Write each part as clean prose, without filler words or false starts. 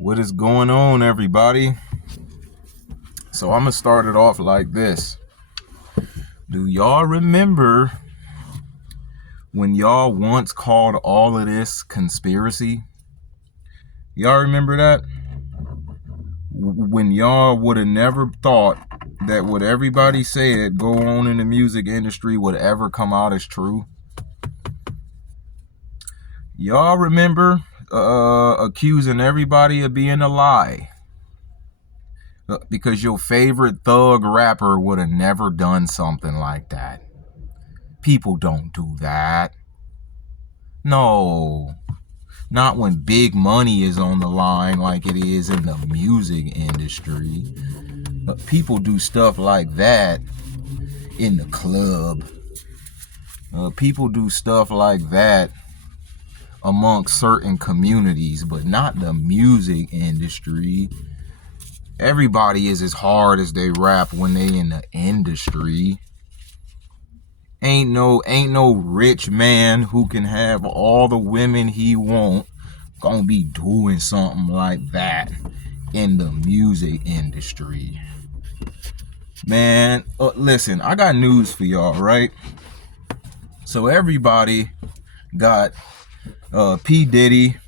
What is going on, everybody? So I'm gonna start it off like this. Do y'all remember when y'all once called all of this conspiracy? Y'all remember that? When y'all would have never thought that what everybody said go on in the music industry would ever come out as true? Y'all remember accusing everybody of being a lie? Because your favorite thug rapper would have never done something like that. People don't do that. No, not when big money is on the line like it is in the music industry. But people do stuff like that in the club. People do stuff like that amongst certain communities, but not the music industry. Everybody is as hard as they rap when they in the industry. Ain't no rich man who can have all the women he want gonna be doing something like that in the music industry. Man, listen, I got news for y'all, right? So everybody got P. Diddy,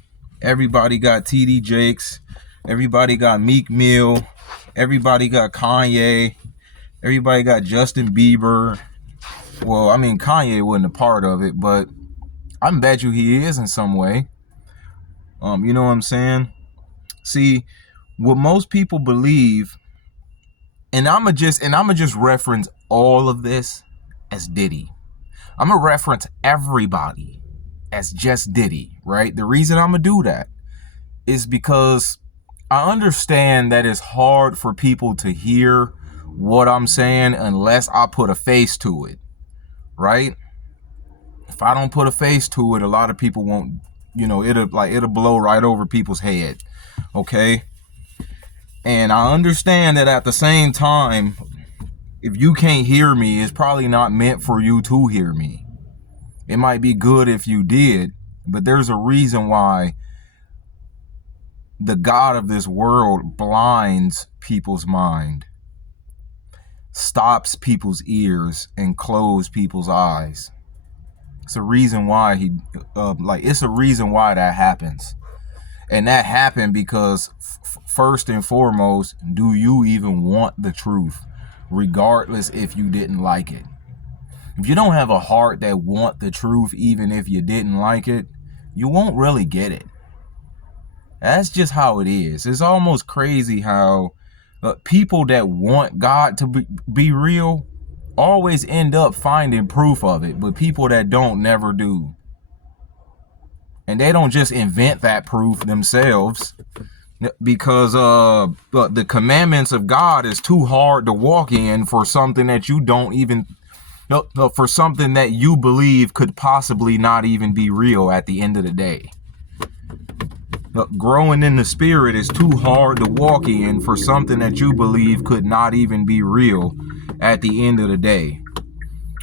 everybody got TD Jakes, everybody got Meek Mill, everybody got Kanye, everybody got Justin Bieber. Well, I mean, Kanye wasn't a part of it, but I bet you he is in some way. You know what I'm saying? See, what most people believe, and I'ma just reference all of this as Diddy. I'm gonna reference everybody as just Diddy, right? The reason I'm gonna do that is because I understand that it's hard for people to hear what I'm saying unless I put a face to it, right? If I don't put a face to it, a lot of people won't, it'll blow right over people's head, okay? And I understand that at the same time, if you can't hear me, it's probably not meant for you to hear me. It might be good if you did, but there's a reason why the God of this world blinds people's mind, stops people's ears, and closes people's eyes. It's a reason why it's a reason why that happens. And that happened because first and foremost, do you even want the truth? Regardless if you didn't like it. If you don't have a heart that want the truth, even if you didn't like it, you won't really get it. That's just how it is. It's almost crazy how people that want God to be real always end up finding proof of it, but people that don't never do. And they don't just invent that proof themselves, because the commandments of God is too hard to walk in for something that you don't even, for something that you believe could possibly not even be real at the end of the day. Growing in the spirit is too hard to walk in for something that you believe could not even be real at the end of the day.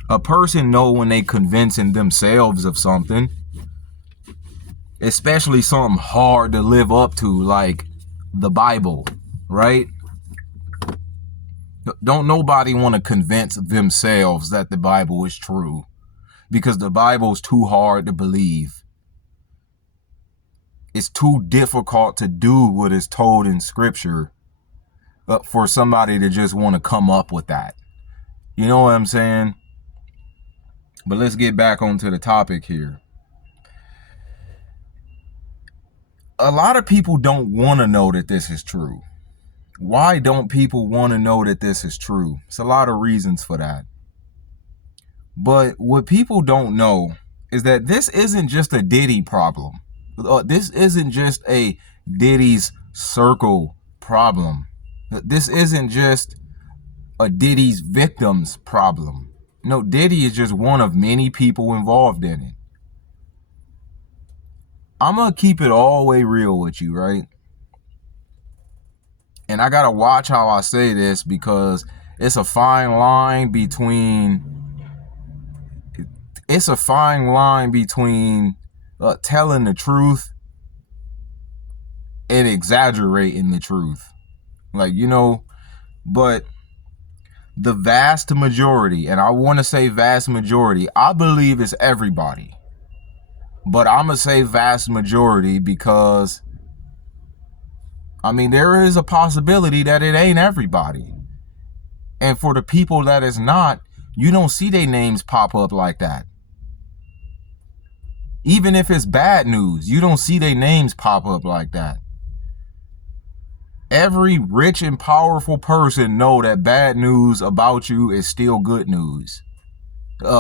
A person know when they convincing themselves of something, especially something hard to live up to like the Bible, right? Don't nobody want to convince themselves that the Bible is true, because the Bible is too hard to believe. It's too difficult to do what is told in scripture for somebody to just want to come up with that. You know what I'm saying? But let's get back onto the topic here. A lot of people don't want to know that this is true. Why don't people want to know that this is true? It's a lot of reasons for that. But what people don't know is that this isn't just a Diddy problem. This isn't just a Diddy's circle problem. This isn't just a Diddy's victims problem. No, Diddy is just one of many people involved in it. I'm going to keep it all the way real with you, right? And I got to watch how I say this, because it's a fine line between telling the truth and exaggerating the truth. Like, you know, but the vast majority, and I want to say vast majority, I believe it's everybody. But I'm going to say vast majority because, I mean, there is a possibility that it ain't everybody. And for the people that it's not, you don't see their names pop up like that. Even if it's bad news, you don't see their names pop up like that. Every rich and powerful person know that bad news about you is still good news.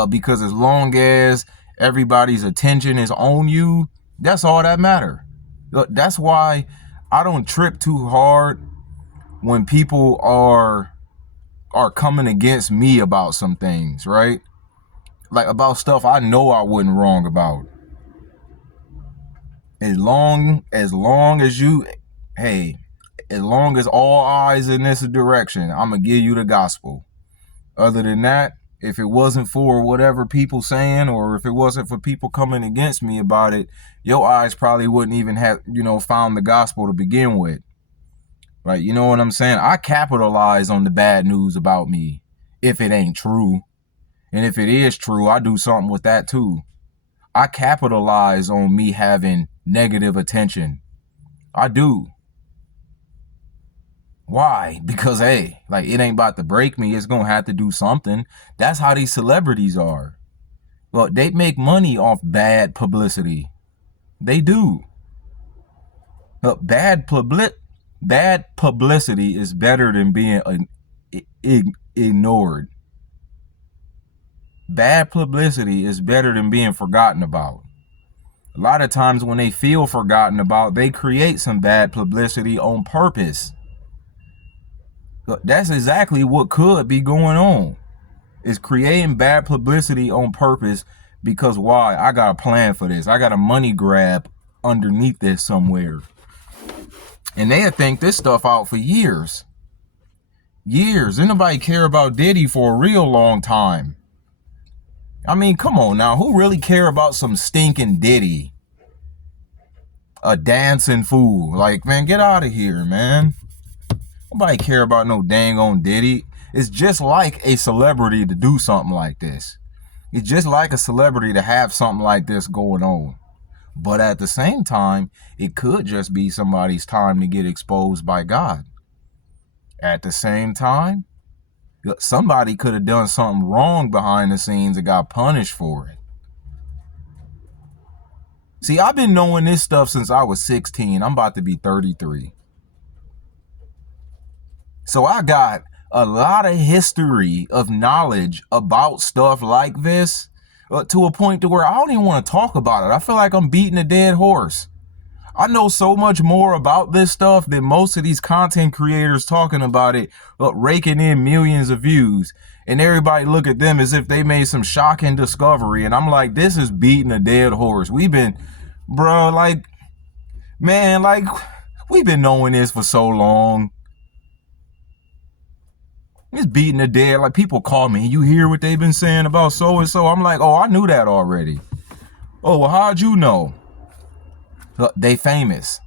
Because as long as everybody's attention is on you, that's all that matter. That's why I don't trip too hard when people are coming against me about some things, right? Like about stuff I know I wasn't wrong about. As long as you, hey, as long as all eyes in this direction, I'm going to give you the gospel. Other than that, if it wasn't for whatever people saying, or if it wasn't for people coming against me about it, your eyes probably wouldn't even have, found the gospel to begin with. Right? You know what I'm saying? I capitalize on the bad news about me if it ain't true. And if it is true, I do something with that too. I capitalize on me having negative attention. I do. Why? Because, hey, like, it ain't about to break me. It's going to have to do something. That's how these celebrities are. Well, they make money off bad publicity. They do. Bad publicity is better than being ignored. Bad publicity is better than being forgotten about. A lot of times when they feel forgotten about, they create some bad publicity on purpose. That's exactly what could be going on, is creating bad publicity on purpose. Because why? I got a plan for this. I got a money grab underneath this somewhere. And they'll think this stuff out for years. Ain't nobody care about Diddy for a real long time. I mean, come on now. Who really care about some stinking Diddy? A dancing fool. Like, man, get out of here, man. Nobody care about no dang on Diddy. It's just like a celebrity to do something like this. It's just like a celebrity to have something like this going on. But at the same time, it could just be somebody's time to get exposed by God. At the same time, somebody could have done something wrong behind the scenes and got punished for it. See, I've been knowing this stuff since I was 16. I'm about to be 33. So I got a lot of history of knowledge about stuff like this, to a point to where I don't even want to talk about it. I feel like I'm beating a dead horse. I know so much more about this stuff than most of these content creators talking about it, raking in millions of views. And everybody look at them as if they made some shocking discovery. And I'm like, this is beating a dead horse. We've been, bro, like, man, like, we've been knowing this for so long. It's beating a dead. Like, people call me, you hear what they've been saying about so and so? I'm like, oh, I knew that already. Oh, well, how'd you know? They famous.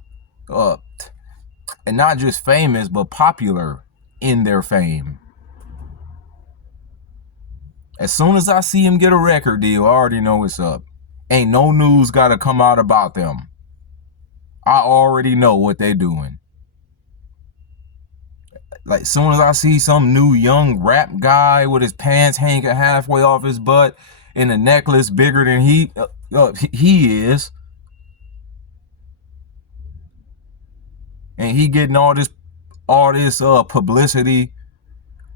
And not just famous, but popular in their fame. As soon as I see him get a record deal, I already know what's up. Ain't no news got to come out about them. I already know what they doing. Like, as soon as I see some new young rap guy with his pants hanging halfway off his butt and a necklace bigger than he is, and he getting all this publicity,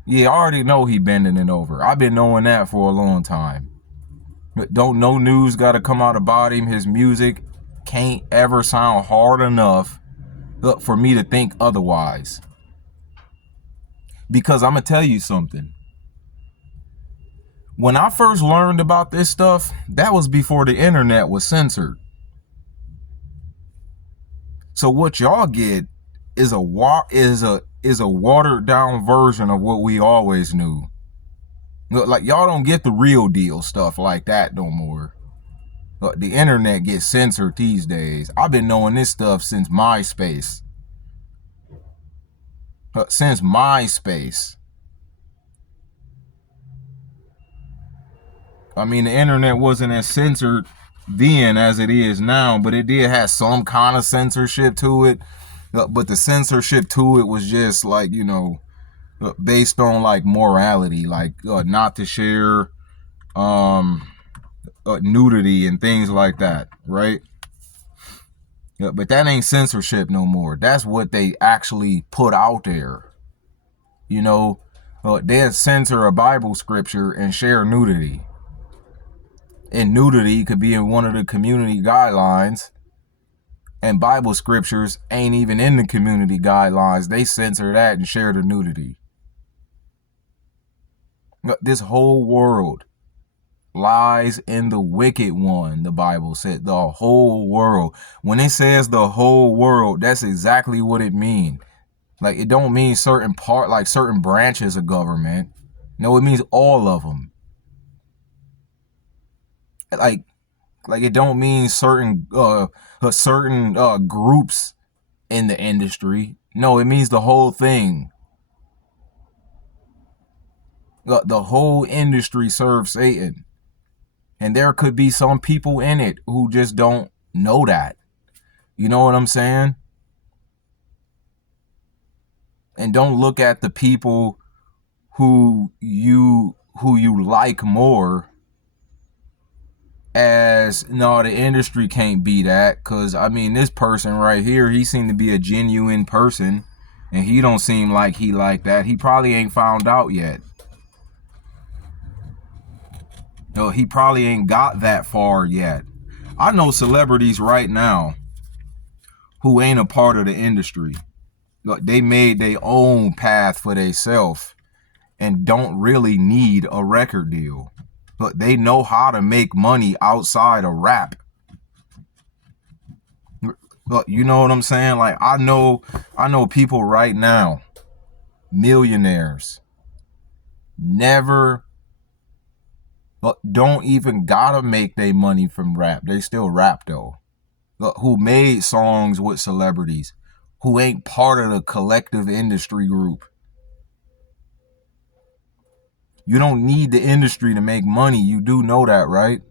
yeah, I already know he bending it over. I've been knowing that for a long time. Don't no news got to come out about him. His music can't ever sound hard enough for me to think otherwise. Because I'm going to tell you something. When I first learned about this stuff, that was before the internet was censored. So what y'all get is a watered down version of what we always knew. Like, y'all don't get the real deal stuff like that no more. The internet gets censored these days. I've been knowing this stuff since MySpace. Since MySpace. I mean, the internet wasn't as censored then as it is now, but it did have some kind of censorship to it. But the censorship to it was just like, based on like morality, like not to share nudity and things like that, right? But that ain't censorship no more. That's what they actually put out there. They'll censor a Bible scripture and share nudity. And nudity could be in one of the community guidelines, and Bible scriptures ain't even in the community guidelines. They censor that and share the nudity. This whole world lies in the wicked one, the Bible said. The whole world. When it says the whole world, that's exactly what it means. Like, it don't mean certain branches of government. No, it means all of them. Like it don't mean certain groups in the industry. No, it means the whole thing. The whole industry serves Satan. And there could be some people in it who just don't know that. You know what I'm saying? And don't look at the people who you like more as, no, the industry can't be that. Because, I mean, this person right here, he seemed to be a genuine person. And he don't seem like he like that. He probably ain't found out yet. No, he probably ain't got that far yet. I know celebrities right now who ain't a part of the industry. Look, they made their own path for themselves and don't really need a record deal. But they know how to make money outside of rap. Look, you know what I'm saying? Like, I know people right now, millionaires, never, don't even gotta make their money from rap. They still rap though. Look, who made songs with celebrities, who ain't part of the collective industry group. You don't need the industry to make money. You do know that, right?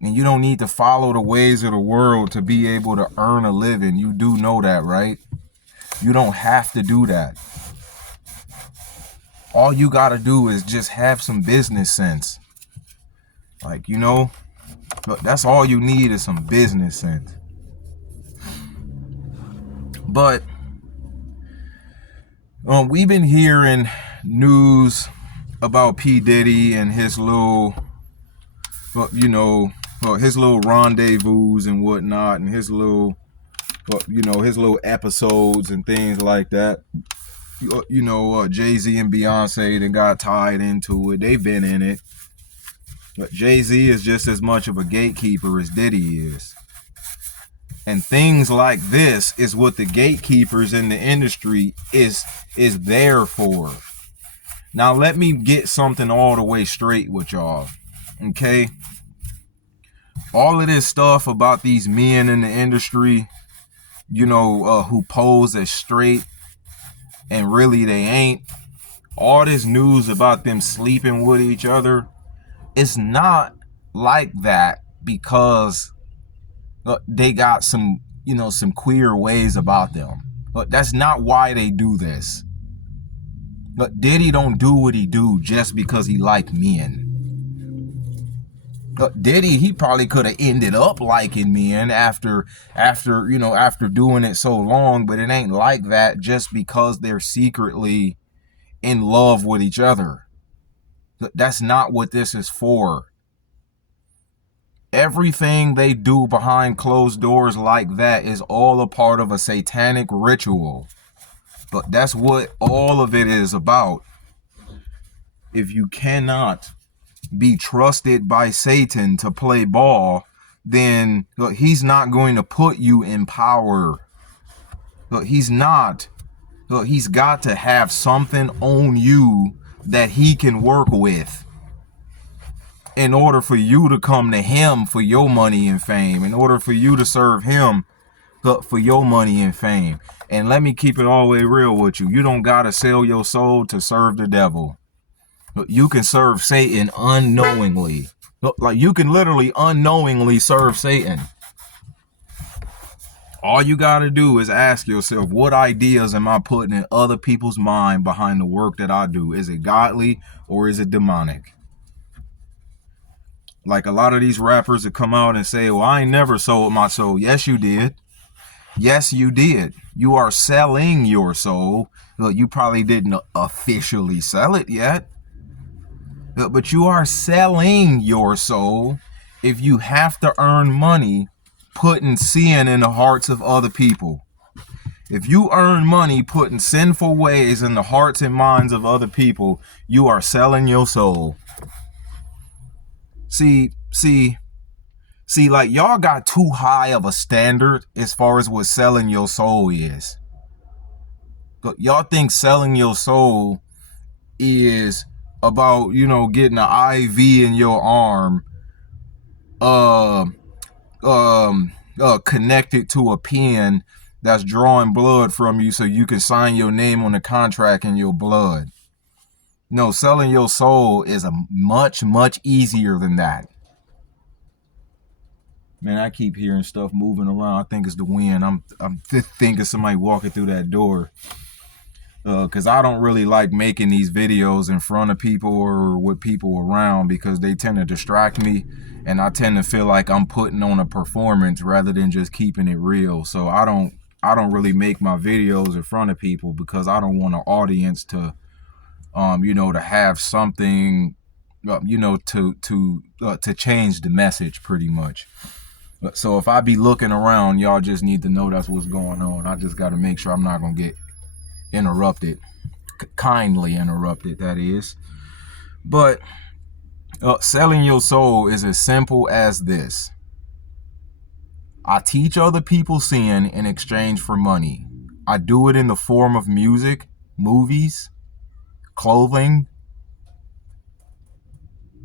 And you don't need to follow the ways of the world to be able to earn a living. You do know that, right? You don't have to do that. All you gotta do is just have some business sense. Like, look, that's all you need is some business sense. But we've been hearing news about P. Diddy and his little, his little rendezvous and whatnot, and his little, his little episodes and things like that. Jay-Z and Beyonce then got tied into it. They've been in it. But Jay-Z is just as much of a gatekeeper as Diddy is. And things like this is what the gatekeepers in the industry is there for. Now, let me get something all the way straight with y'all. Okay? All of this stuff about these men in the industry, who pose as straight and really they ain't. All this news about them sleeping with each other, it's not like that because they got some queer ways about them. But that's not why they do this. But Diddy don't do what he do just because he like men. Diddy, he probably could have ended up liking men after doing it so long, but it ain't like that just because they're secretly in love with each other. That's not what this is for. Everything they do behind closed doors like that is all a part of a satanic ritual. But that's what all of it is about. If you cannot be trusted by Satan to play ball, then he's not going to put you in power. He's not. He's got to have something on you that he can work with. in order for you to come to him for your money and fame, in order for you to serve him for your money and fame. And let me keep it all the way real with you. You don't gotta sell your soul to serve the devil. You can serve Satan unknowingly. Like, you can literally unknowingly serve Satan. All you gotta do is ask yourself, what ideas am I putting in other people's mind behind the work that I do? Is it godly or is it demonic? Like a lot of these rappers that come out and say, well, I ain't never sold my soul. Yes, you did. Yes, you did. You are selling your soul. Well, you probably didn't officially sell it yet, but you are selling your soul if you have to earn money putting sin in the hearts of other people. If you earn money putting sinful ways in the hearts and minds of other people, you are selling your soul. See, like, y'all got too high of a standard as far as what selling your soul is. Y'all think selling your soul is about, getting an IV in your arm, connected to a pen that's drawing blood from you so you can sign your name on the contract in your blood. No, selling your soul is a much, much easier than that. Man, I keep hearing stuff moving around. I think it's the wind. I'm thinking somebody walking through that door. Because I don't really like making these videos in front of people or with people around, because they tend to distract me, and I tend to feel like I'm putting on a performance rather than just keeping it real. So I don't really make my videos in front of people, because I don't want an audience to to have something to change the message, pretty much. So if I be looking around, y'all just need to know that's what's going on. I just got to make sure I'm not gonna get interrupted, kindly interrupted, that is. But selling your soul is as simple as this. I teach other people sin in exchange for money. I do it in the form of music, movies, clothing.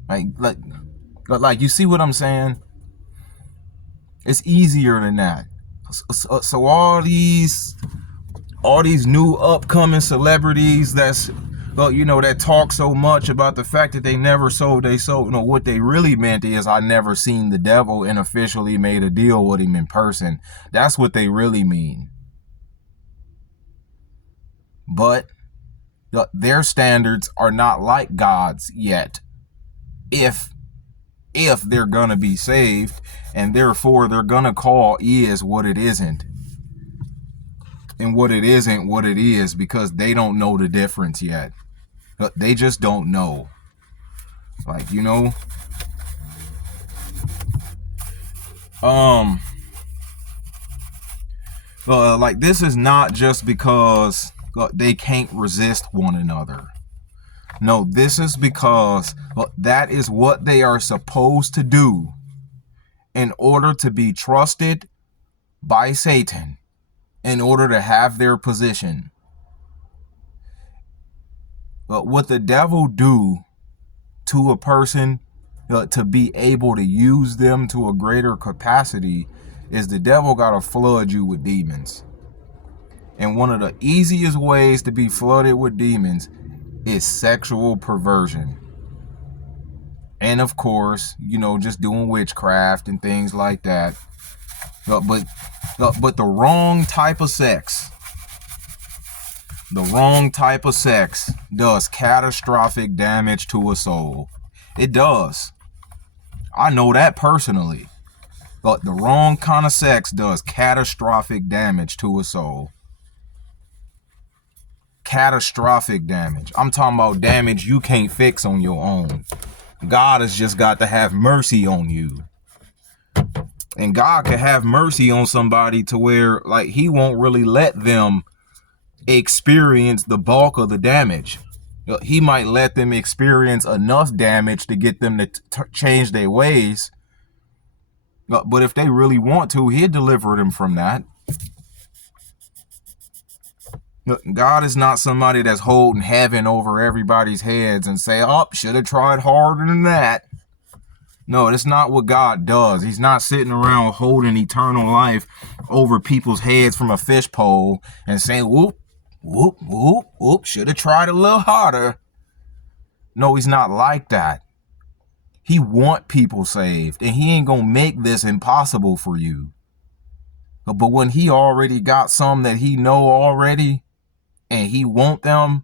Like you see what I'm saying? It's easier than that. So all these new upcoming celebrities that talk so much about the fact that they never sold their soul. What they really meant is, I never seen the devil and officially made a deal with him in person. That's what they really mean. But their standards are not like God's yet. If they're gonna be saved, and therefore they're gonna call is what it isn't, and what it isn't what it is, because they don't know the difference yet. They just don't know. Like, like, this is not just because they can't resist one another. No, this is because that is what they are supposed to do in order to be trusted by Satan, in order to have their position. But what the devil do to a person to be able to use them to a greater capacity is, the devil got to flood you with demons. And one of the easiest ways to be flooded with demons is sexual perversion. And of course, just doing witchcraft and things like that. But the wrong type of sex, does catastrophic damage to a soul. It does. I know that personally. But the wrong kind of sex does catastrophic damage to a soul. Catastrophic damage. I'm talking about damage you can't fix on your own. God has just got to have mercy on you. And God can have mercy on somebody to where, like, he won't really let them experience the bulk of the damage. He might let them experience enough damage to get them to change their ways. But if they really want to, he'll deliver them from that. God is not somebody that's holding heaven over everybody's heads and say, oh, should have tried harder than that. No, that's not what God does. He's not sitting around holding eternal life over people's heads from a fishpole and saying, whoop, whoop, whoop, whoop, should have tried a little harder. No, he's not like that. He want people saved, and he ain't gonna make this impossible for you. But when he already got some that he know already, and he want them,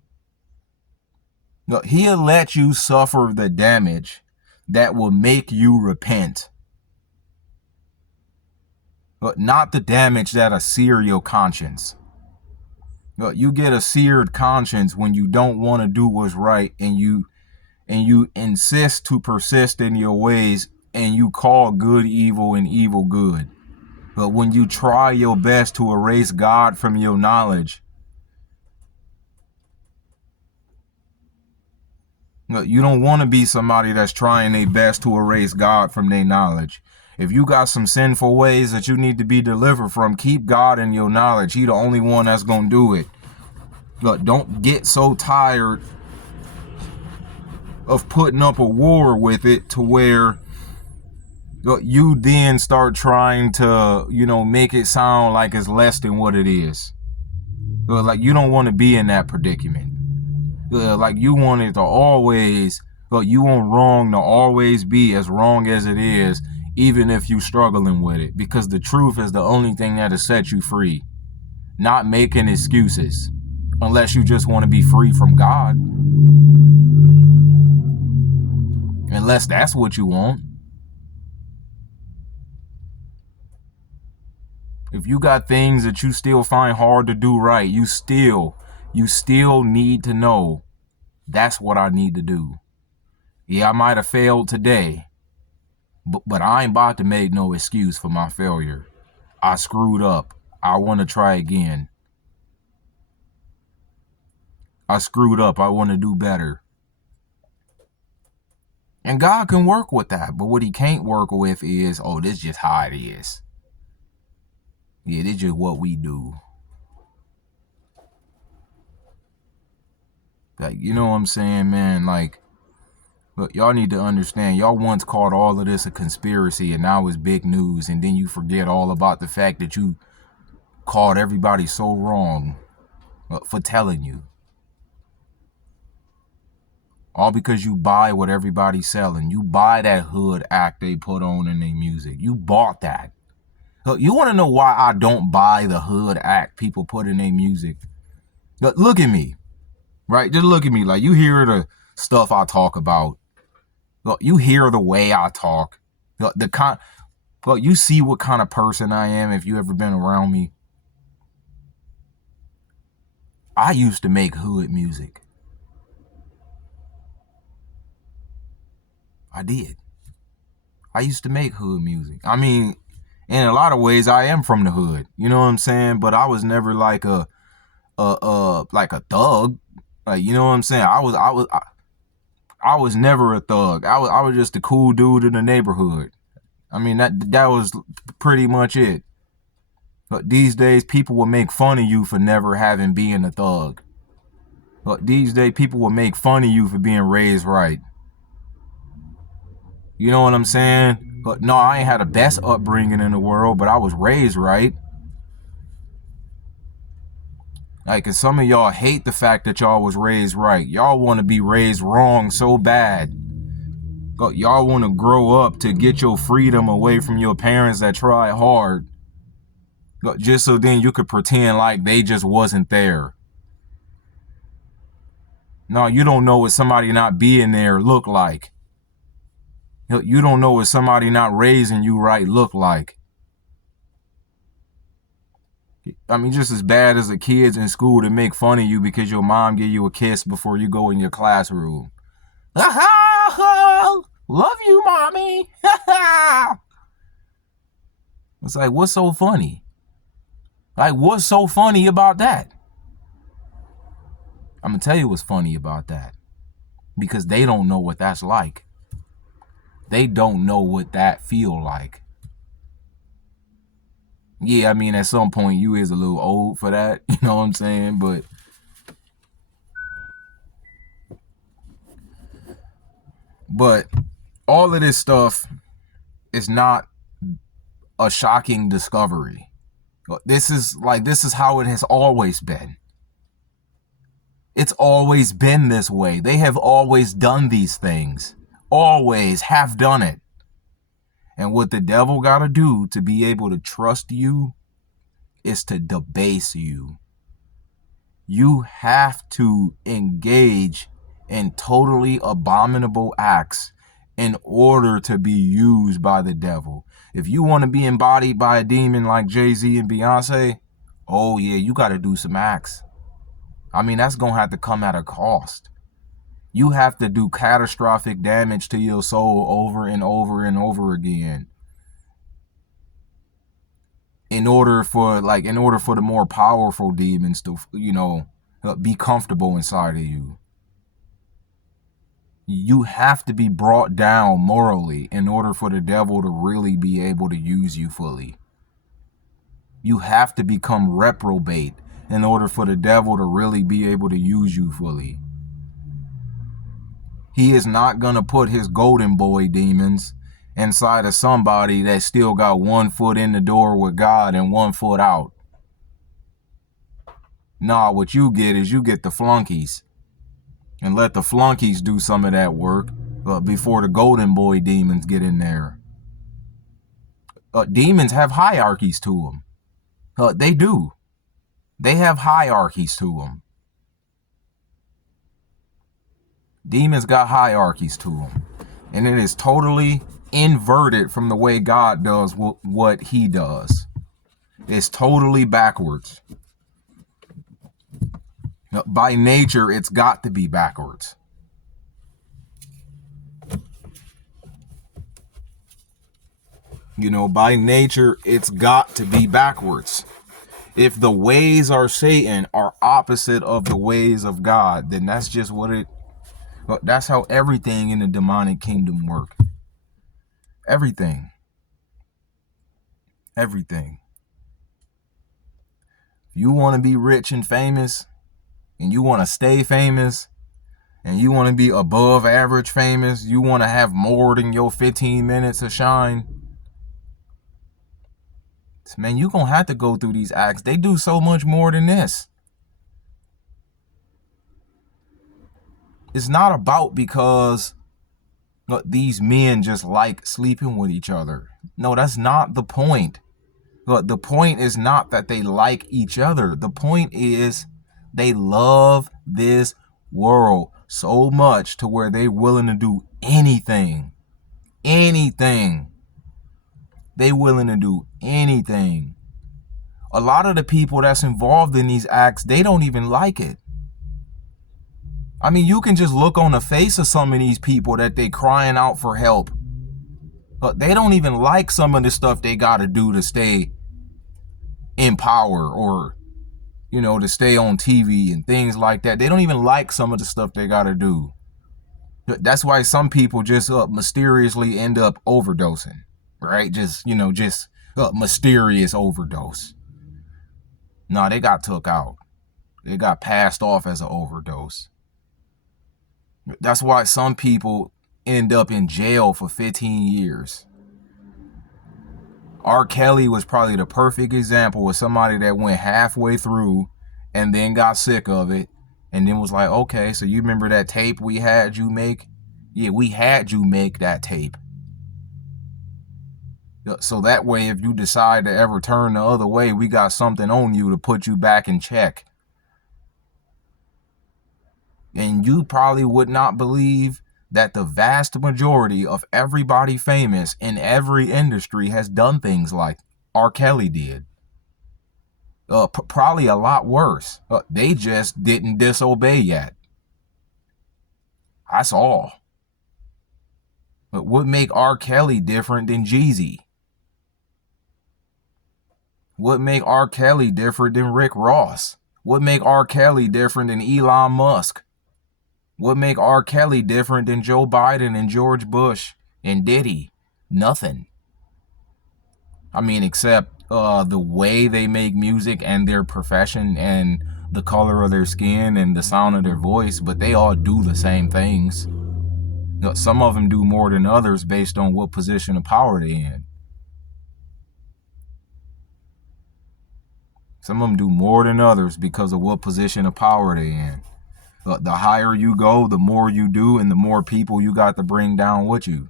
he'll let you suffer the damage that will make you repent. But not the damage that'll sear your conscience. You get a seared conscience when you don't want to do what's right, and you insist to persist in your ways, and you call good evil and evil good. But when you try your best to erase God from your knowledge, you don't want to be somebody that's trying their best to erase God from their knowledge. If you got some sinful ways that you need to be delivered from, keep God in your knowledge. He the only one that's going to do it. Look, don't get so tired of putting up a war with it to where you then start trying to, make it sound like it's less than what it is. Like, you don't want to be in that predicament. Like, you want it to always, you want wrong to always be as wrong as it is, even if you struggling with it, because the truth is the only thing that'll set you free. Not making excuses, unless you just want to be free from God. Unless that's what you want. If you got things that you still find hard to do right, you still need to know that's what I need to do. Yeah, I might have failed today, but I ain't about to make no excuse for my failure. I screwed up. I want to try again. I screwed up. I want to do better. And God can work with that, but what he can't work with is, this is just how it is. Yeah, this is just what we do. Like, you know what I'm saying, man? Like, look, y'all need to understand, y'all once called all of this a conspiracy, and now it's big news, and then you forget all about the fact that you called everybody so wrong for telling you. All because you buy what everybody's selling. You buy that hood act they put on in their music. You bought that. Look, you want to know why I don't buy the hood act people put in their music? Look at me, right? Just look at me. Like, you hear the stuff I talk about. Look, you hear the way I talk. Look, you see what kind of person I am if you ever been around me. I used to make hood music. I did. I used to make hood music. I mean, in a lot of ways, I am from the hood. You know what I'm saying? But I was never like a thug. Like, you know what I'm saying? I was never a thug. I was just a cool dude in the neighborhood. I mean, that was pretty much it. But these days, people will make fun of you for never having been a thug. But these days, people will make fun of you for being raised right. You know what I'm saying? But no, I ain't had the best upbringing in the world, but I was raised right. Like, and some of y'all hate the fact that y'all was raised right. Y'all want to be raised wrong so bad. But y'all want to grow up to get your freedom away from your parents that tried hard. But just so then you could pretend like they just wasn't there. No, you don't know what somebody not being there look like. You don't know what somebody not raising you right look like. I mean, just as bad as the kids in school that make fun of you because your mom give you a kiss before you go in your classroom. Love you, mommy. It's like, what's so funny? Like, what's so funny about that? I'm going to tell you what's funny about that. Because they don't know what that's like. They don't know what that feel like. Yeah, I mean, at some point, you is a little old for that. You know what I'm saying? But all of this stuff is not a shocking discovery. This is how it has always been. It's always been this way. They have always done these things. Always have done it. And what the devil got to do to be able to trust you is to debase you. You have to engage in totally abominable acts in order to be used by the devil. If you want to be embodied by a demon like Jay-Z and Beyonce, oh yeah, you got to do some acts. I mean, that's going to have to come at a cost. You have to do catastrophic damage to your soul over and over and over again. In order for the more powerful demons to, be comfortable inside of you. You have to be brought down morally in order for the devil to really be able to use you fully. You have to become reprobate in order for the devil to really be able to use you fully. He is not going to put his golden boy demons inside of somebody that still got 1 foot in the door with God and 1 foot out. Nah, what you get is you get the flunkies. And let the flunkies do some of that work before the golden boy demons get in there. Demons have hierarchies to them. They do. They have hierarchies to them. Demons got hierarchies to them. And it is totally inverted from the way God does what he does. It's totally backwards. By nature, it's got to be backwards. By nature, it's got to be backwards. If the ways of Satan are opposite of the ways of God, then that's just that's how everything in the demonic kingdom work. Everything. Everything. If you want to be rich and famous, and you want to stay famous, and you want to be above average famous, you want to have more than your 15 minutes of shine, man, you're going to have to go through these acts. They do so much more than this. It's not about because these men just like sleeping with each other. No, that's not the point. The point is not that they like each other. The point is they love this world so much to where they're willing to do anything. Anything. They willing to do anything. A lot of the people that's involved in these acts, they don't even like it. I mean, you can just look on the face of some of these people that they crying out for help. But they don't even like some of the stuff they got to do to stay in power or, to stay on TV and things like that. They don't even like some of the stuff they got to do. That's why some people just mysteriously end up overdosing, right? Just mysterious overdose. No, they got took out. They got passed off as an overdose. That's why some people end up in jail for 15 years. R. Kelly was probably the perfect example of somebody that went halfway through and then got sick of it and then was like, okay, so you remember that tape we had you make? Yeah, we had you make that tape. So that way, if you decide to ever turn the other way, we got something on you to put you back in check. And you probably would not believe that the vast majority of everybody famous in every industry has done things like R. Kelly did. Probably a lot worse. They just didn't disobey yet. That's all. But what make R. Kelly different than Jeezy? What make R. Kelly different than Rick Ross? What make R. Kelly different than Elon Musk? What make R. Kelly different than Joe Biden and George Bush and Diddy? Nothing. I mean, except the way they make music and their profession and the color of their skin and the sound of their voice, but they all do the same things. Some of them do more than others based on what position of power they're in. Some of them do more than others because of what position of power they're in. The higher you go, the more you do, and the more people you got to bring down with you.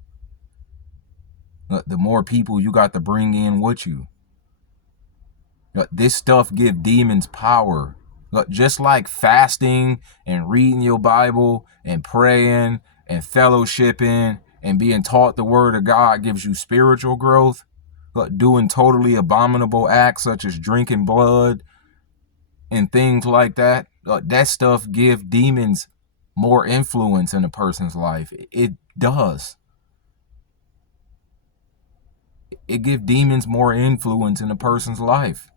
The more people you got to bring in with you. This stuff give demons power. Just like fasting and reading your Bible and praying and fellowshipping and being taught the word of God gives you spiritual growth. Doing totally abominable acts such as drinking blood and things like that. That stuff give demons more influence in a person's life. It does. It gives demons more influence in a person's life.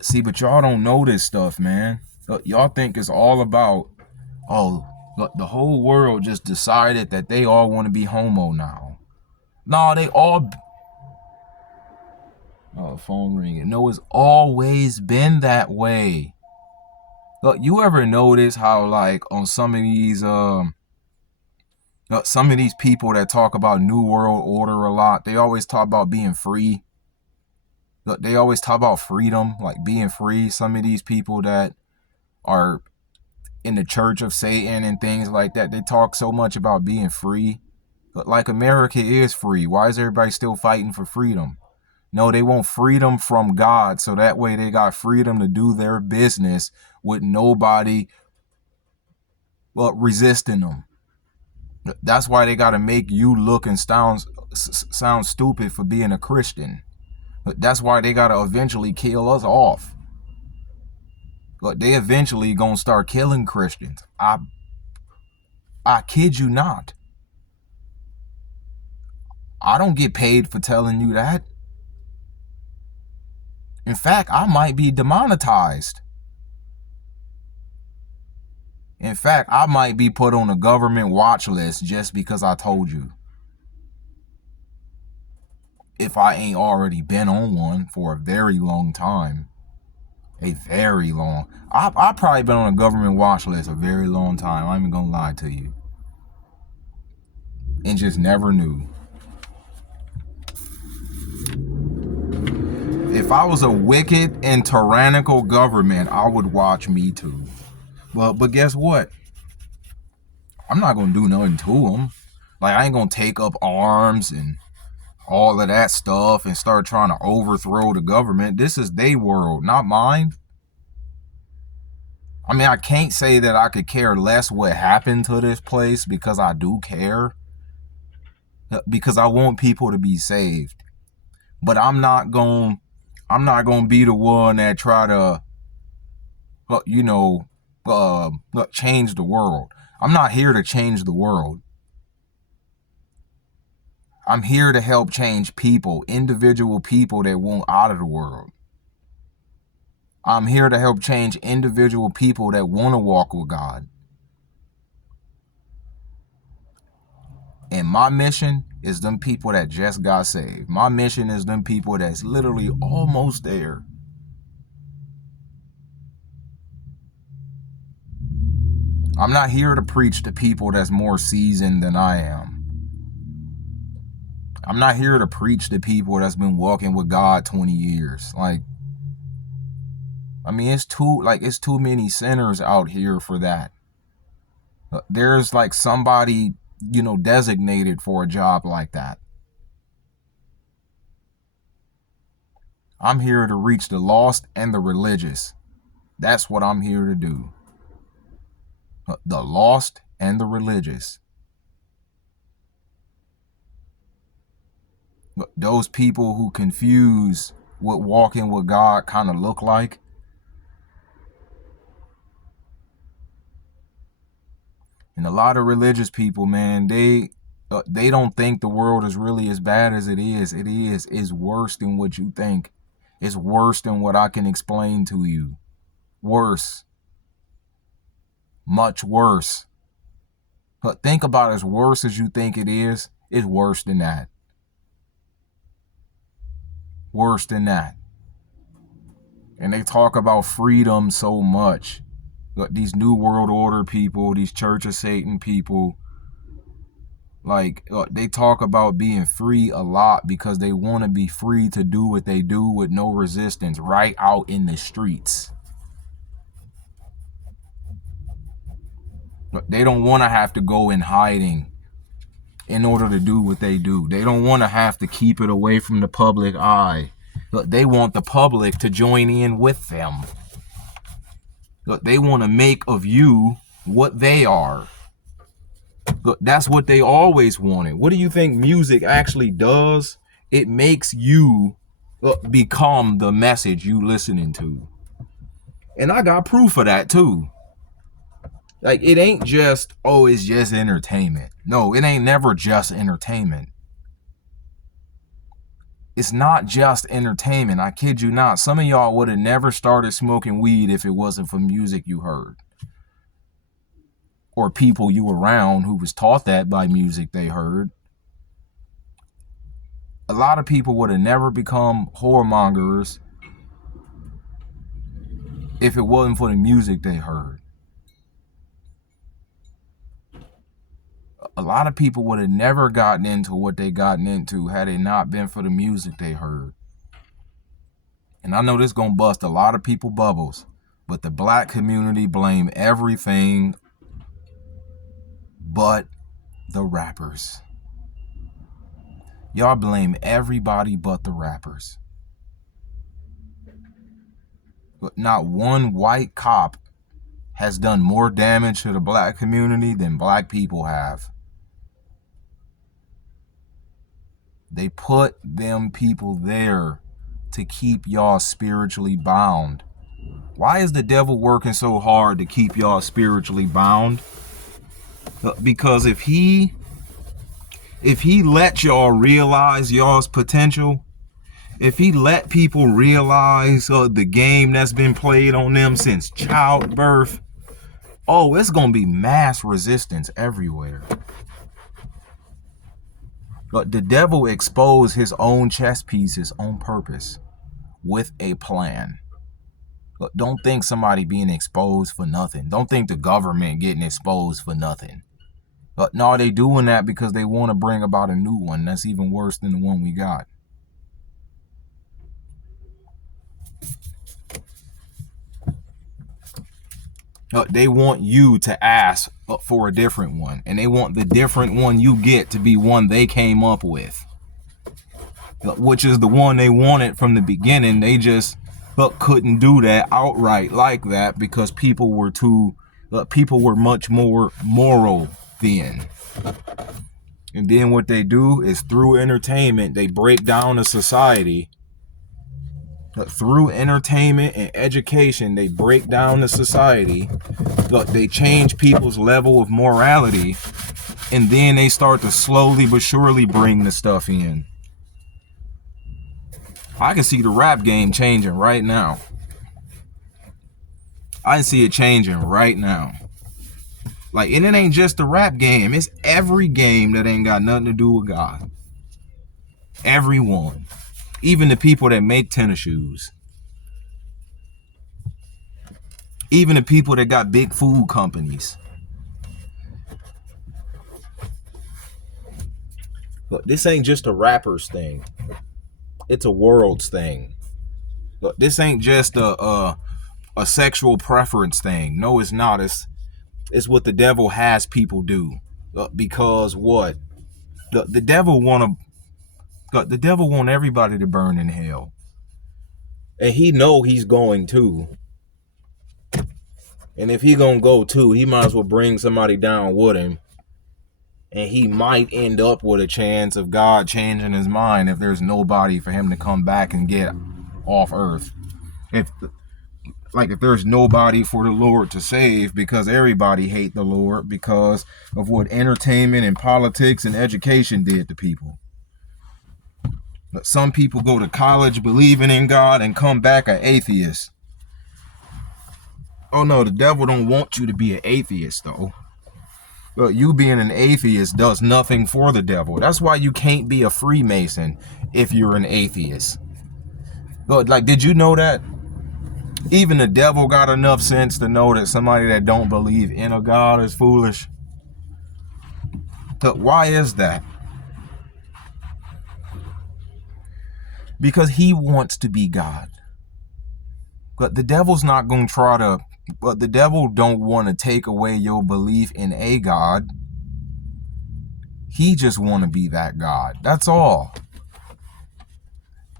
See, but y'all don't know this stuff, man. Y'all think it's all about, oh, the whole world just decided that they all want to be homo now. No, they all. Oh, phone ringing. No, it's always been that way. Look, you ever notice how, like, on some of these people that talk about New World Order a lot, they always talk about being free. Look, they always talk about freedom, like being free. Some of these people that are in the Church of Satan and things like that, they talk so much about being free. But like, America is free. Why is everybody still fighting for freedom? No, they want freedom from God, so that way they got freedom to do their business with nobody resisting them. That's why they got to make you look and sound stupid for being a Christian. That's why they got to eventually kill us off. But they eventually gonna start killing Christians. I kid you not. I don't get paid for telling you that. In fact, I might be demonetized. In fact, I might be put on a government watch list just because I told you. If I ain't already been on one for a very long time. A very long. I've probably been on a government watch list a very long time. I ain't even gonna lie to you. And just never knew. If I was a wicked and tyrannical government, I would watch Me Too. But guess what? I'm not gonna do nothing to them. Like, I ain't gonna take up arms and all of that stuff and start trying to overthrow the government. This is their world, not mine. I mean, I can't say that I could care less what happened to this place, because I do care. Because I want people to be saved. But I'm not gonna be the one that try to change the world. I'm not here to change the world. I'm here to help change people, individual people that want out of the world. I'm here to help change individual people that want to walk with God. And my mission is them people that just got saved. My mission is them people that's literally almost there. I'm not here to preach to people that's more seasoned than I am. I'm not here to preach to people that's been walking with God 20 years. Like, I mean, it's too many sinners out here for that. There's like somebody, designated for a job like that. I'm here to reach the lost and the religious. That's what I'm here to do. The lost and the religious. Those people who confuse what walking with God kind of look like. And a lot of religious people, man, they don't think the world is really as bad as it is. It is. It's worse than what you think. It's worse than what I can explain to you. Worse. Much worse. But think about as worse as you think it is, it's worse than that. Worse than that. And they talk about freedom so much. These New World Order people, these Church of Satan people, they talk about being free a lot because they want to be free to do what they do with no resistance right out in the streets. They don't want to have to go in hiding in order to do what they do. They don't want to have to keep it away from the public eye. They want the public to join in with them. They want to make of you what they are. That's what they always wanted. What do you think music actually does? It makes you become the message you listening to. And I got proof of that too. It ain't just, oh, it's just entertainment. No, it ain't never just entertainment. It's not just entertainment. I kid you not. Some of y'all would have never started smoking weed if it wasn't for music you heard. Or people you were around who was taught that by music they heard. A lot of people would have never become whoremongers if it wasn't for the music they heard. A lot of people would have never gotten into what they gotten into had it not been for the music they heard. And I know this gonna bust a lot of people bubbles, but the black community blame everything but the rappers. Y'all blame everybody but the rappers. But not one white cop has done more damage to the black community than black people have. They put them people there to keep y'all spiritually bound. Why is the devil working so hard to keep y'all spiritually bound? Because if he let y'all realize y'all's potential, if he let people realize the game that's been played on them since childbirth, it's gonna be mass resistance everywhere. But the devil exposed his own chess pieces on purpose with a plan. Don't think somebody being exposed for nothing. Don't think the government getting exposed for nothing. No, they doing that because they want to bring about a new one that's even worse than the one we got. They want you to ask for a different one, and they want the different one you get to be one they came up with, which is the one they wanted from the beginning. They just couldn't do that outright like that because people were much more moral then. And then what they do is through entertainment, they break down a society. Through entertainment and education, they break down the society. They change people's level of morality, and then they start to slowly but surely bring the stuff in. I can see the rap game changing right now. I can see it changing right now. And it ain't just the rap game. It's every game that ain't got nothing to do with God. Everyone. Even the people that make tennis shoes. Even the people that got big food companies. Look, this ain't just a rapper's thing. It's a world's thing. Look, this ain't just a sexual preference thing. No, it's not. It's what the devil has people do. Because what? The devil want everybody to burn in hell. And he know he's going to. And if he gonna go too, he might as well bring somebody down with him. And he might end up with a chance of God changing his mind if there's nobody for him to come back and get off earth. If there's nobody for the Lord to save, because everybody hate the Lord because of what entertainment and politics and education did to people. Some people go to college believing in God and come back an atheist. Oh no, the devil don't want you to be an atheist though. You being an atheist does nothing for the devil. That's why you can't be a Freemason if you're an atheist. Did you know that? Even the devil got enough sense to know that somebody that don't believe in a God is foolish. But why is that? Because he wants to be God. But the devil's not going to try to, but the devil don't want to take away your belief in a God. He just want to be that God. That's all.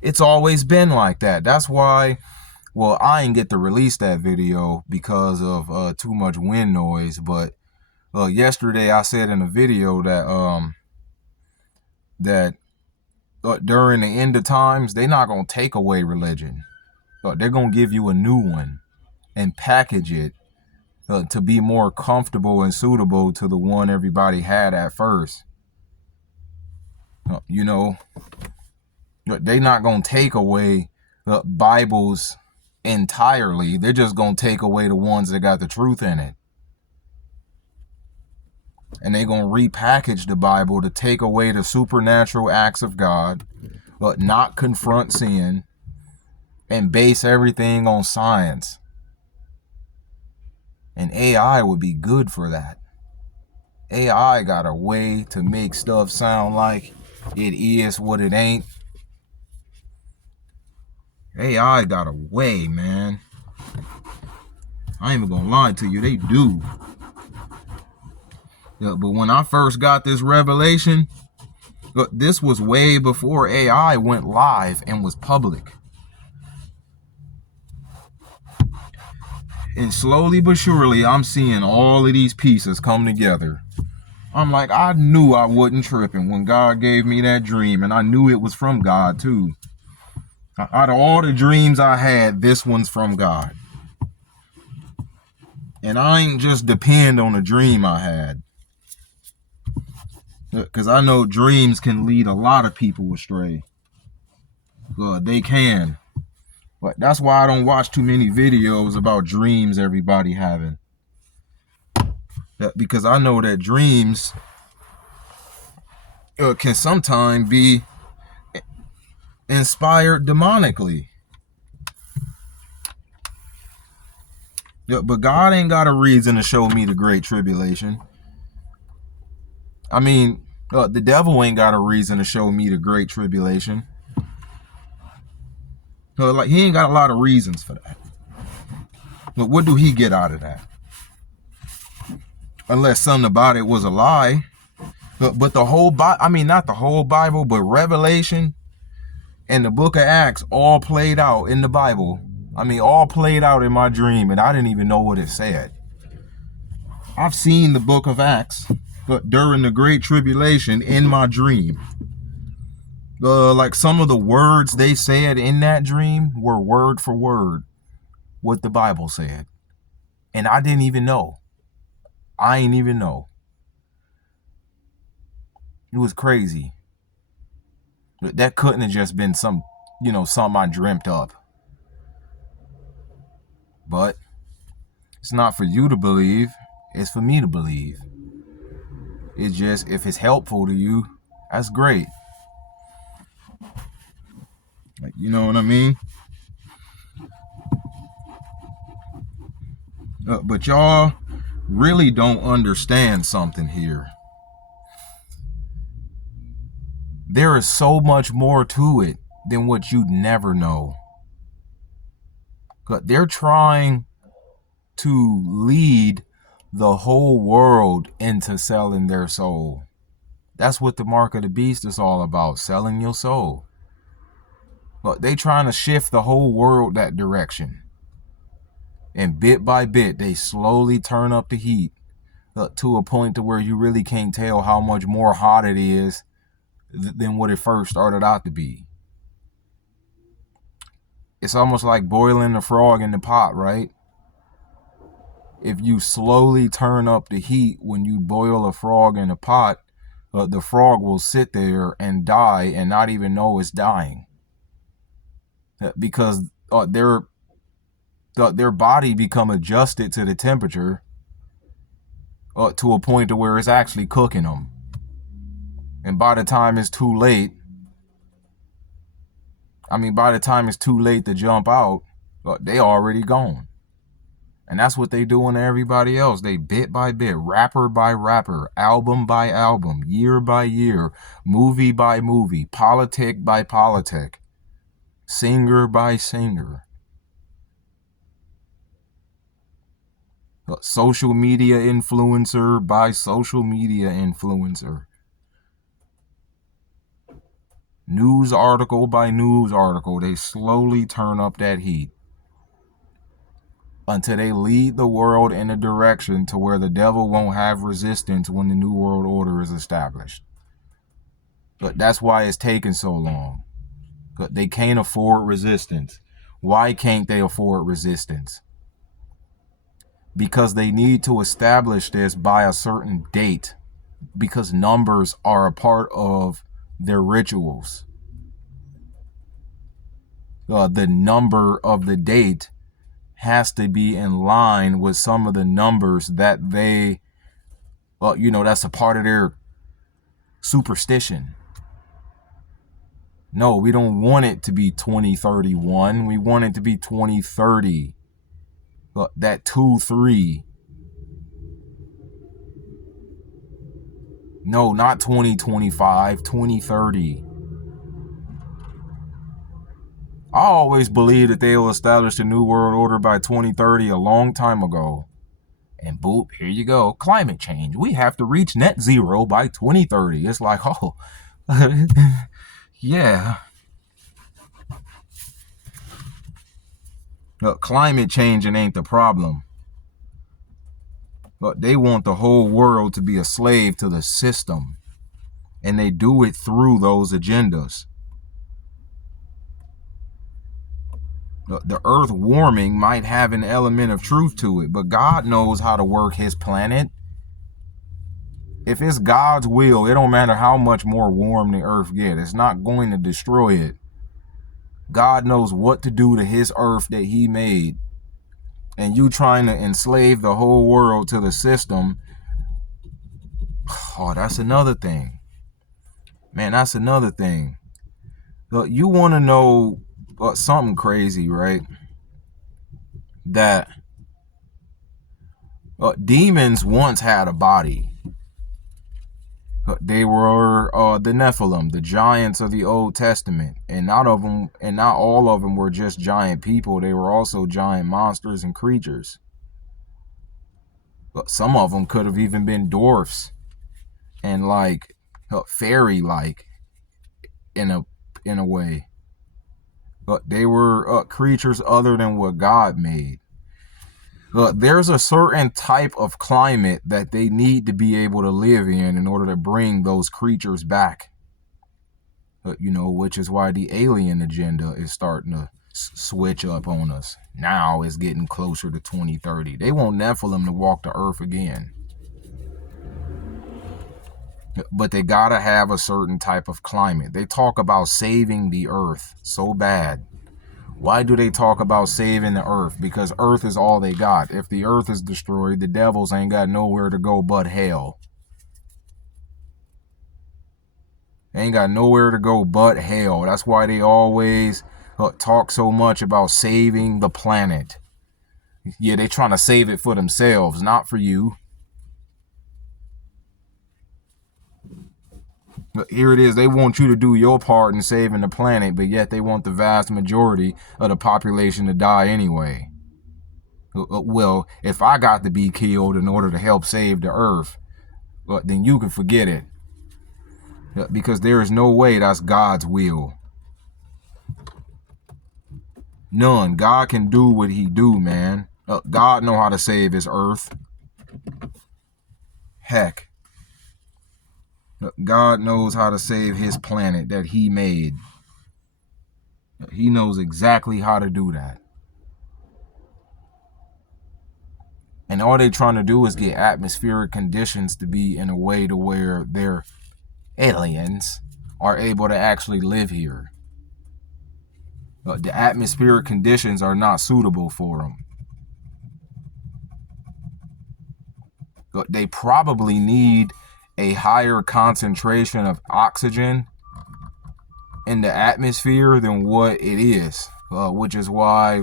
It's always been like that. That's why, well, I didn't get to release that video because of too much wind noise. But yesterday I said in a video that during the end of times, they're not going to take away religion. They're going to give you a new one and package it to be more comfortable and suitable to the one everybody had at first. You know, they're not going to take away the Bibles entirely. They're just going to take away the ones that got the truth in it. And they're going to repackage the Bible to take away the supernatural acts of God, but not confront sin, and base everything on science. And AI would be good for that. AI got a way to make stuff sound like it is what it ain't. AI got a way, man. I ain't even gonna lie to you, they do. Yeah, but when I first got this revelation, look, this was way before AI went live and was public. And slowly but surely, I'm seeing all of these pieces come together. I'm like, I knew I wasn't tripping when God gave me that dream, and I knew it was from God too. Out of all the dreams I had, this one's from God. And I ain't just depend on a dream I had. Because I know dreams can lead a lot of people astray. They can. But that's why I don't watch too many videos about dreams everybody having. Because I know that dreams can sometimes be inspired demonically. But God ain't got a reason to show me the great tribulation. I mean, the devil ain't got a reason to show me the great tribulation. Like, he ain't got a lot of reasons for that. But what do he get out of that? Unless something about it was a lie. But the whole Bible, I mean, not the whole Bible, but Revelation and the book of Acts all played out in the Bible. I mean, all played out in my dream, and I didn't even know what it said. I've seen the book of Acts during the Great Tribulation in my dream. Like some of the words they said in that dream were word for word what the Bible said. And I didn't even know. I ain't even know. It was crazy. That couldn't have just been something I dreamt up. But it's not for you to believe. It's for me to believe. It's just, if it's helpful to you, that's great. Like, you know what I mean? But y'all really don't understand something here. There is so much more to it than what you'd never know. They're trying to lead the whole world into selling their soul. That's what the mark of the beast is all about, selling your soul. But they trying to shift the whole world that direction. And bit by bit, they slowly turn up the heat to a point to where you really can't tell how much more hot it is than what it first started out to be. It's almost like boiling the frog in the pot, right? If you slowly turn up the heat when you boil a frog in a pot, the frog will sit there and die and not even know it's dying. Because their body become adjusted to the temperature to a point to where it's actually cooking them. And by the time it's too late to jump out, They already gone. And that's what they doing to everybody else. They bit by bit, rapper by rapper, album by album, year by year, movie by movie, politic by politic, singer by singer, social media influencer by social media influencer, news article by news article. They slowly turn up that heat until they lead the world in a direction to where the devil won't have resistance when the New World Order is established. But that's why it's taking so long. But they can't afford resistance. Why can't they afford resistance? Because they need to establish this by a certain date, because numbers are a part of their rituals. The number of the date has to be in line with some of the numbers that they, that's a part of their superstition. No, we don't want it to be 2031. We want it to be 2030. That 2-3. No, not 2025, 2030. I always believed that they will establish the New World Order by 2030 a long time ago. And boop, here you go. Climate change. We have to reach net zero by 2030. It's like, oh, yeah. Look, climate changing ain't the problem. But they want the whole world to be a slave to the system. And they do it through those agendas. The earth warming might have an element of truth to it, but God knows how to work his planet. If it's God's will, it don't matter how much more warm the earth gets. It's not going to destroy it. God knows what to do to his earth that he made. And you trying to enslave the whole world to the system, oh, that's another thing. Man, that's another thing. Look, you want to know something crazy, right? That demons once had a body. They were the Nephilim, the giants of the Old Testament, and not all of them were just giant people. They were also giant monsters and creatures. But some of them could have even been dwarfs and like fairy-like in a way. But they were creatures other than what God made. There's a certain type of climate that they need to be able to live in order to bring those creatures back. Which is why the alien agenda is starting to switch up on us. Now it's getting closer to 2030. They want Nephilim to walk the earth again. But they gotta have a certain type of climate. They talk about saving the earth so bad. Why do they talk about saving the earth? Because earth is all they got. If the earth is destroyed, the devils ain't got nowhere to go but hell. They ain't got nowhere to go but hell. That's why they always talk so much about saving the planet. Yeah, they trying to save it for themselves, not for you. But here it is. They want you to do your part in saving the planet, but yet they want the vast majority of the population to die anyway. Well, if I got to be killed in order to help save the earth, then you can forget it. Because there is no way that's God's will. None. God can do what he do, man. God know how to save his earth. Heck. God knows how to save his planet that he made. He knows exactly how to do that. And all they're trying to do is get atmospheric conditions to be in a way to where their aliens are able to actually live here. The atmospheric conditions are not suitable for them. But they probably need a higher concentration of oxygen in the atmosphere than what it is, which is why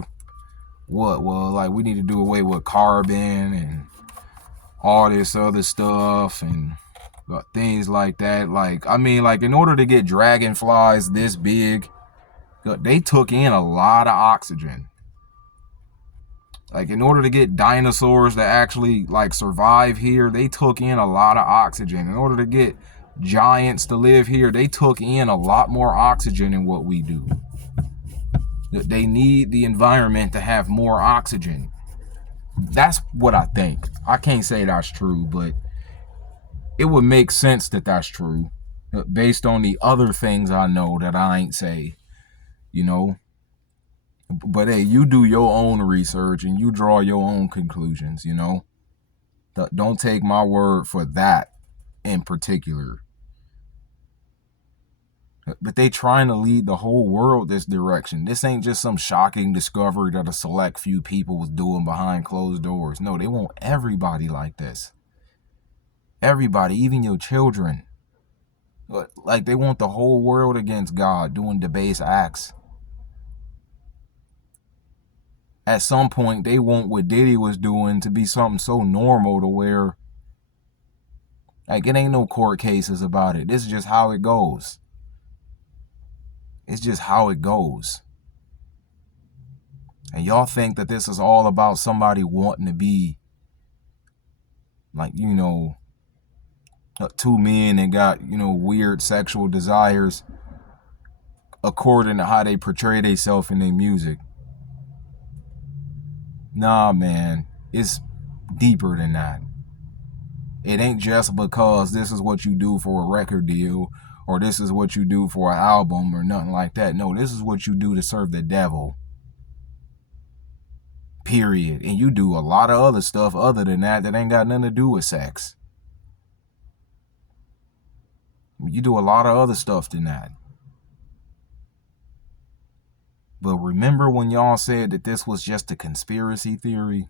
what? Well, like we need to do away with carbon and all this other stuff and things like that. Like, I mean, like in order to get dragonflies this big, they took in a lot of oxygen. Like in order to get dinosaurs to actually like survive here, they took in a lot of oxygen. In order to get giants to live here, they took in a lot more oxygen than what we do. They need the environment to have more oxygen. That's what I think. I can't say that's true, but it would make sense that that's true based on the other things I know that I ain't say, you know. But hey, you do your own research and you draw your own conclusions, you know. Don't take my word for that in particular. But they trying to lead the whole world this direction. This ain't just some shocking discovery that a select few people was doing behind closed doors. No, they want everybody like this. Everybody, even your children. Like they want the whole world against God, doing debased acts. At some point, they want what Diddy was doing to be something so normal to where, like, it ain't no court cases about it. This is just how it goes. It's just how it goes. And y'all think that this is all about somebody wanting to be, like, you know, two men that got, you know, weird sexual desires according to how they portray themselves in their music. Nah, man, it's deeper than that. It ain't just because this is what you do for a record deal or this is what you do for an album or nothing like that. No, this is what you do to serve the devil. Period. And you do a lot of other stuff other than that ain't got nothing to do with sex. You do a lot of other stuff than that. But remember when y'all said that this was just a conspiracy theory?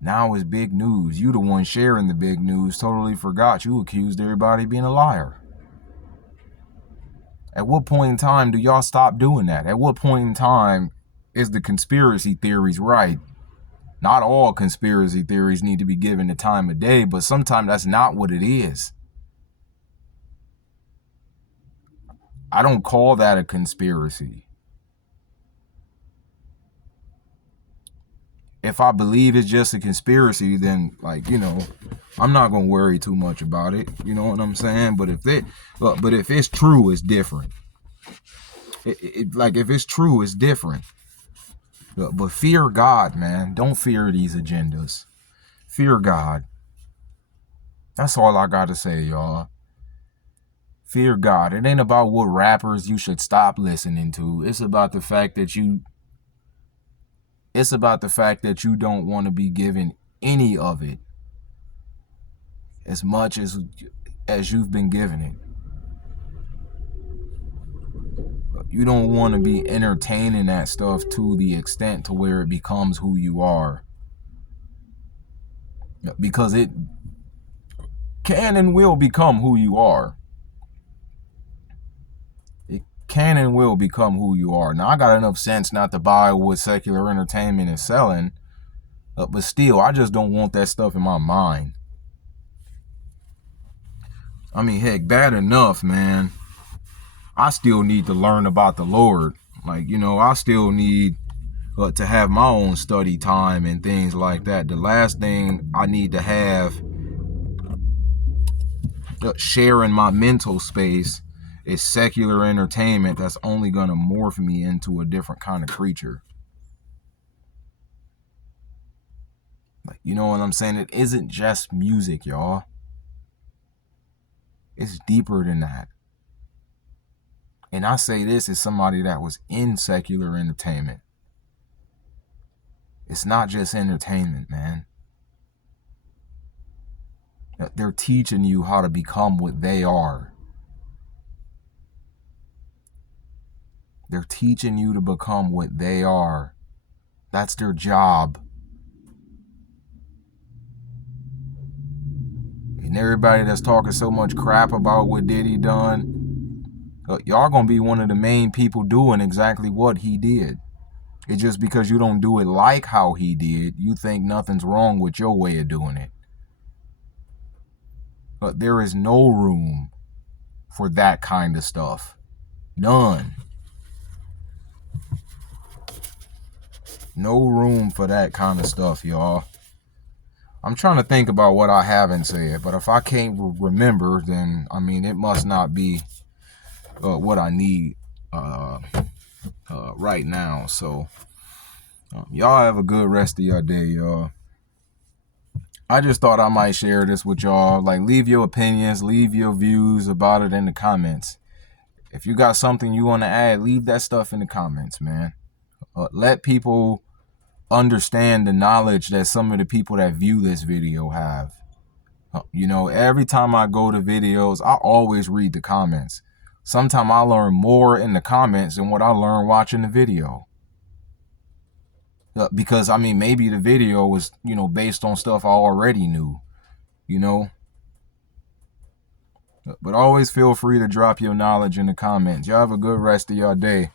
Now it's big news. You the one sharing the big news totally forgot you accused everybody of being a liar. At what point in time do y'all stop doing that? At what point in time is the conspiracy theories right? Not all conspiracy theories need to be given the time of day, but sometimes that's not what it is. I don't call that a conspiracy. If I believe it's just a conspiracy, then, like, you know, I'm not gonna worry too much about it. You know what I'm saying? But if it's true, it's different. Like if it's true, it's different. But fear God, man. Don't fear these agendas. Fear God. That's all I got to say, y'all. Fear God. It ain't about what rappers you should stop listening to. It's about the fact that you don't want to be given any of it as much as you've been given it. You don't want to be entertaining that stuff to the extent to where it becomes who you are. Because it can and will become who you are. It can and will become who you are. Now, I got enough sense not to buy what secular entertainment is selling, but still, I just don't want that stuff in my mind. I mean, heck, bad enough, man. I still need to learn about the Lord. Like, you know, I still need to have my own study time and things like that. The last thing I need to have sharing my mental space is secular entertainment that's only going to morph me into a different kind of creature. Like, you know what I'm saying? It isn't just music, y'all. It's deeper than that. And I say this as somebody that was in secular entertainment. It's not just entertainment, man. They're teaching you how to become what they are. They're teaching you to become what they are. That's their job. And everybody that's talking so much crap about what Diddy done, y'all gonna be one of the main people doing exactly what he did. It's just because you don't do it like how he did, you think nothing's wrong with your way of doing it. But there is no room for that kind of stuff. None. No room for that kind of stuff, y'all. I'm trying to think about what I haven't said, but if I can't remember, then I mean, it must not be what I need right now. So y'all have a good rest of your day, y'all. I just thought I might share this with y'all. Like, leave your opinions, leave your views about it in the comments. If you got something you want to add, leave that stuff in the comments, man. Let people understand the knowledge that some of the people that view this video have. You know, every time I go to videos, I always read the comments. Sometimes I learn more in the comments than what I learned watching the video. Because, I mean, maybe the video was, you know, based on stuff I already knew, you know. But always feel free to drop your knowledge in the comments. Y'all have a good rest of your day.